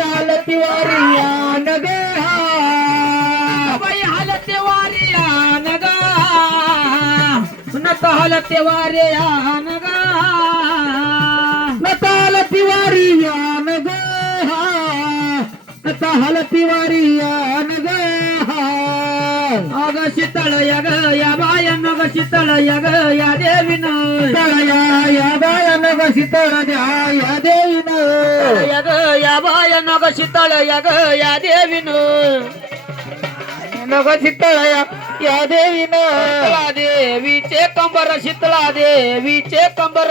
हालती वारिया नग बाई हालते वारिया नगा नत हालते वारिया नगा हालती वारिया नग हालती वारिया नग अग शीतळ यग या बायन ग शीतळ यग या देवीन या बाया नग शीतळ या देवीन यग या बायन ग शीतळ यग या देवीन नग शीतळ या देवीन शीतळा देवीचे कंबर शीतळा देवीचे कंबर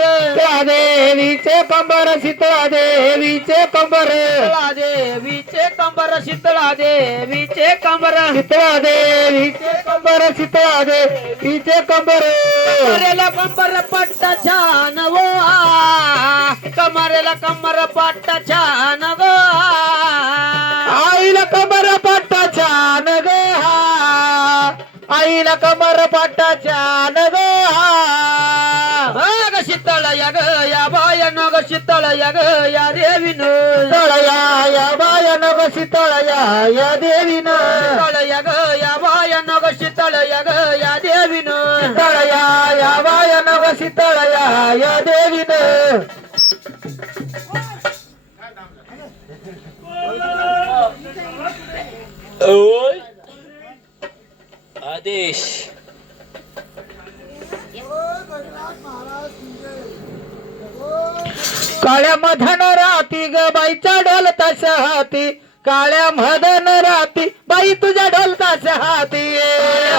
देवीचे कंबर शीतळा देवीचे कंबर शीतळा देवीचे कंबर शीतळा देवीचे कंबर शीतळा देवीचे कंबर शीतळा देवीचे कंबर कमरेला कंबर पट्टा छान वो कमरेला कंबर पट्टा छान गो आईला कंबर पट्टा छान ग आईला कंबर पट्टा छान ग ग शीतळ यग या बाय नग शीतळ यग या देवीन या बाया नग शीतळ या देवीन शीतळ यग या बाय नग शीतळ यग या देवीन या बाया नग शीतळ या देवीन आदेश काळ्या मधन राती ग बाईच्या ढोलताच्या हाती काळ्या मधन राती बाई तुझ्या ढोलताच्या हाती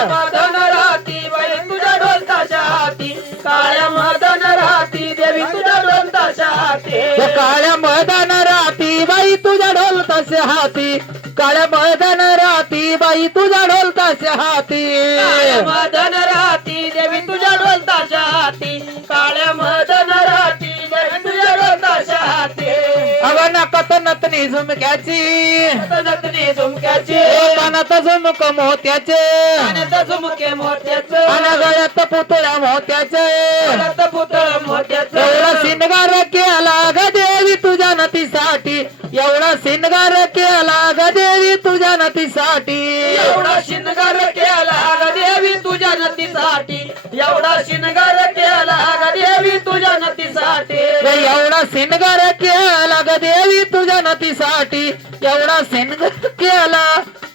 मदन राती बाई तुझ्या ढोलताच्या हाती काळ्या मदन राती देवी तुझ्या ढोलताच्या हाती काळ्या मधन राती बाई तुझ्या ढोलताच्या हाती काळ्या मधन राती बाई तुझ्या ढोलताच्या हाती काळ्या मदन राती देवी तुझ्या ढोलताच्या हाती काळ्या मदन राती देवी तुझ्या ढोलताच्या हाती अगं नकत नतनी झुमक्याची नतनी झुमक्याचे कानात झुमक मोत्याचे कानात झुमके मोत्याचं आणि गळ्यात पुतळ्या मोत्याचे गळ्यात पुतळ मोत्याचं एवढा शिनगार केला ग देवी तुझ्या नतीसाठी एवढा शिनगार केला ग देवी तुझ्या नतीसाठी एवढा शिनगार केला ग देवी तुझ्या नतीसाठी एवढा शिनगार केला ग देवी तुझ्या नतीसाठी एवढा शिनगार केला ग देवी तुझ्या नतीसाठी एवढा शिनगार केला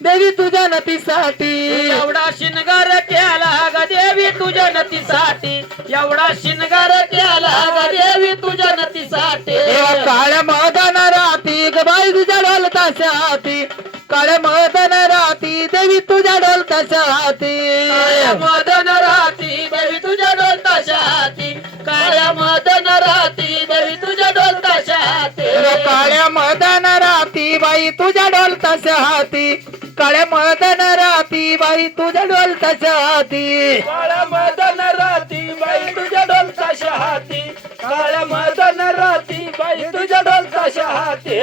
देवी तुझ्या नतीसाठी एवढा शिनगार केला ग देवी तुझ्या नतीसाठी एवढा शिनगार केला ग देवी तुझ्या नतीसाठी काळ्या मदन राती ग बाई तुझ्या ढोलताच्या हाती काळ्या मदन राती देवी तुझ्या ढोलताच्या हाती काळ्या मदन राती देवी तुझ्या ढोलताच्या हाती काळ्या मदन राती देवी तुझ्या ढोलताच्या हाती काळ्या मदन राती बाई तुझ्या ढोलताच्या हाती काळ्या मदन राती बाई तुझ्या ढोलताच्या हाती काळ्या मदन राती बाई तुझ्या ढोलताच्या हाती काळ्या मदन राती बाई तुझ्या ढोलताच्या हाती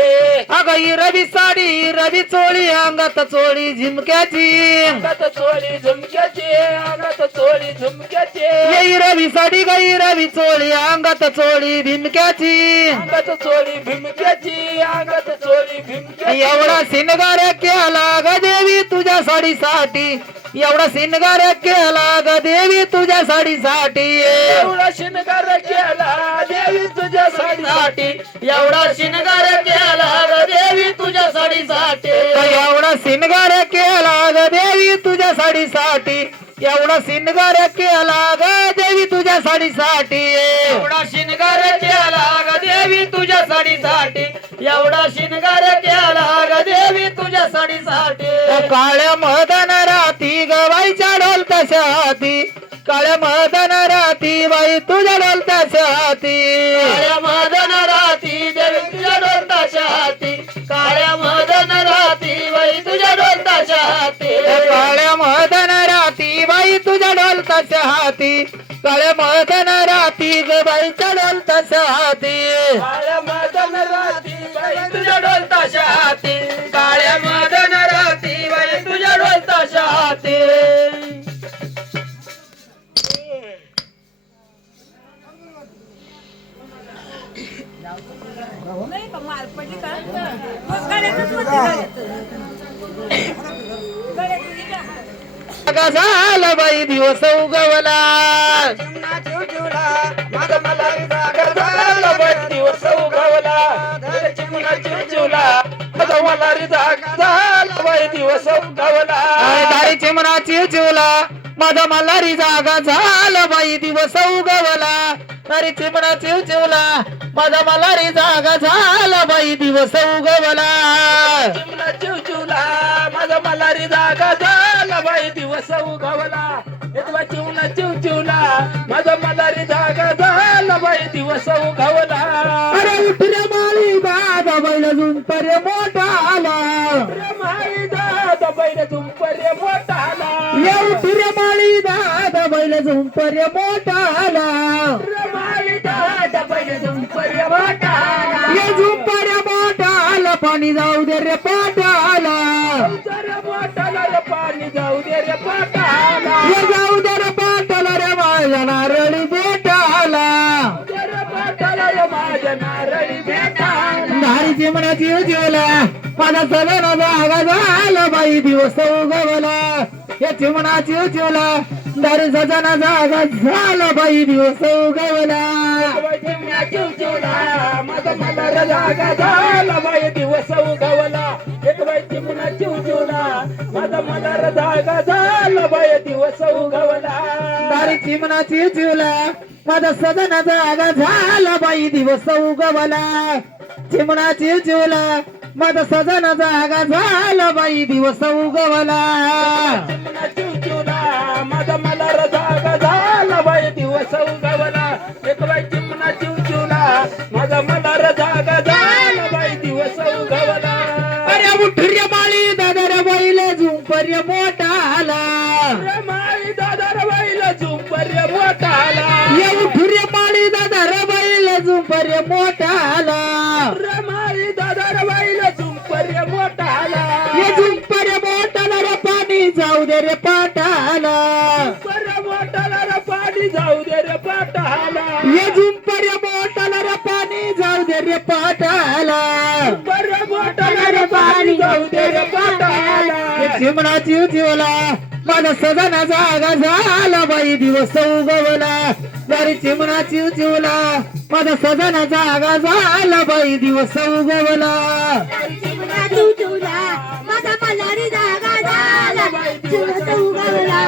अगं ही रवी साडी रवी चोळी अंगात चोळी झिमक्याची अंगात चोळी झुमक्याची अंगात चोळी झुमक्याची येई रवी साडी गई रवी चोळी अंगात चोळी भीमक्याची अंगात चोळी भीमक्याची अंगात चोळी भीमक्याची एवढा शिनगार केला ग देवी तुझ्या साडीसाठी एवढा शिनगार केला ग देवी तुझ्या साडीसाठी एवढा शिनगार केला देवी तुझ्या साडीसाठी एवढा शिनगार केला ग देवी तुझ्या साडीसाठी एवढा शिनगार केला ग देवी तुझ्या साडीसाठी एवढा शिनगार केला ग देवी तुझ्या साडीसाठी एवढा शिनगार केला ग देवी तुझ्या साडीसाठी एवढा शिनगार केला ग देवी तुझ्या साडीसाठी काळ्या मदन राती ग बाईच्या ढोलताच्या हाती काळ्या मदन राती बाई तुझ्या ढोलताच्या हाती काळ्या मदन राती देवी तुझ्या ढोलताच्या हाती काळ्या मदन राती बाई तुझ्या ढोलताच्या हाती काळ्या मदन राती बाई तुझ्या ढोलताच्या हाती काळ्या मदन राती ग बाईच्या ढोलताच्या हाती काळ्या मदन राती बाई तुझ्या ढोलताच्या हाती काळ्या मदन राती बाई तुझ्या ढोलताच्या हाती नाही पण माल जागा झाला बाई दिवस उगवला चिमणा चिवचिवला माझा मल्हारी जागा झाला बाई दिवस उगवला चिमणा चिवचिवला माझा मल्हारी जागा झाला बाई दिवस उगवला दारी चिमणा चिवचिवला माझा मल्हारी जागा झाला बाई दिवस उगवला दारी चिमणा चिवचिवला माझा मल्हारी जागा झाला बाई दिवस उगवला चिमणा चिवचिवला माझा मल्हारी जागा झाला बाई दिवस उगवला इथला चिमणा चिवचिवला माझा मल्हारी जागा झाला बाई दिवस उगवला अरे उठऱ्या माळी दादा बैल झुंपर मोठा आला माळी दादा बैल झुंपर मोठा आला या उठऱ्या माळी दादा बैल झुंपर मोठा आला माळी दादा बैल झुंपर मोठा आला या झुंपर मोठा आला पाणी जाऊ दे रे पाटाला जरा मोठाला रे पाणी जाऊ दे रे पाटाला या जाऊ दे रे पाटाला रे माझ्या नारळी बेटाला जरा पाटाला रे माझ्या नारळी बेटाला दारी चिमणा चिवचिवला माझा सगळा जागा झाला बाई दिवस उगवला या चिमणा चिवचिवला दारी सजना जागा झाला बाई दिवस उगवला चिमण्या चिवचिवला माझा मल्हार जागा झाला बाई दिवस उगवला एक बाई चिमणा चिवचिवला माझा मल्हार जागा झाला बाई दिवस उगवला दारी चिमणा चिवचिवला माझा सजना जागा झाला बाई दिवस उगवला चिमणा चिवचिवला माझा सजना जागा झाला बाई दिवस उगवला चिमणा चिवचिवला माझा मल्हार जागा झाला बाई दिवस उगवला एक बाई चिमणा चिवचिवला माझा मल्हार जागा झाला बाई दिवस उगवला अरे उठऱ्या माळी दादा बैल झुंपर्य मोठा आला माळी दादा बैल झुंपर मोठा आला या उठऱ्या माळी दादा बैल झुंपर्य मोठा आला माळी दादा बैल झुंपर मोठा आला या झुंपर्य मोठाला रे पाणी जाऊ दे रे पाटाला झुंपर मोठाला रे पाणी जाऊ दे रे पाटाला या झुंपर्य मोठाला रे पाणी जाऊ दे रे पाटाला झुंपर मोठाला रे पाणी जाऊ दे रे पाटाला चिमणा चिवचिवला माझा सजना जागा झाला बाई दिवस उगवला दारी चिमणा चिवचिवला माझा सजना जागा झाला बाई दिवस उगवला चिमणा चिवचिवला माझा मल्हारी जागा झाला दिवस उगवला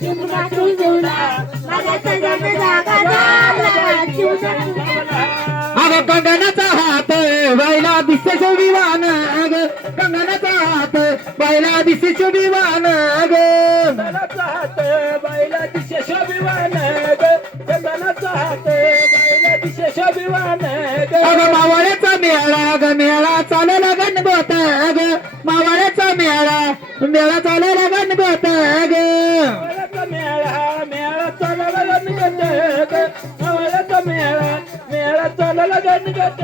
चिमणा चिवचिवला माझा सजना जागा झाला दिवस उगवला अगं कंगनाचा हात बाईला दिसते शोभिवान ग कंगनाचा हात बाईला दिसते शोभिवान ग चंदनाचा हात बाईला दिशे शोभिवान ग चंदनाचा हात बाईला दिशे शोभिवान ग अगं मावळ्याचा मेळा ग मेळा चालला गणगोत ग मावळ्याचा मेळा चालला गणगोत ग मावळ्याचा मेळा चालला गणगोत ग मावळ्याचा मेळा चालला गणगोत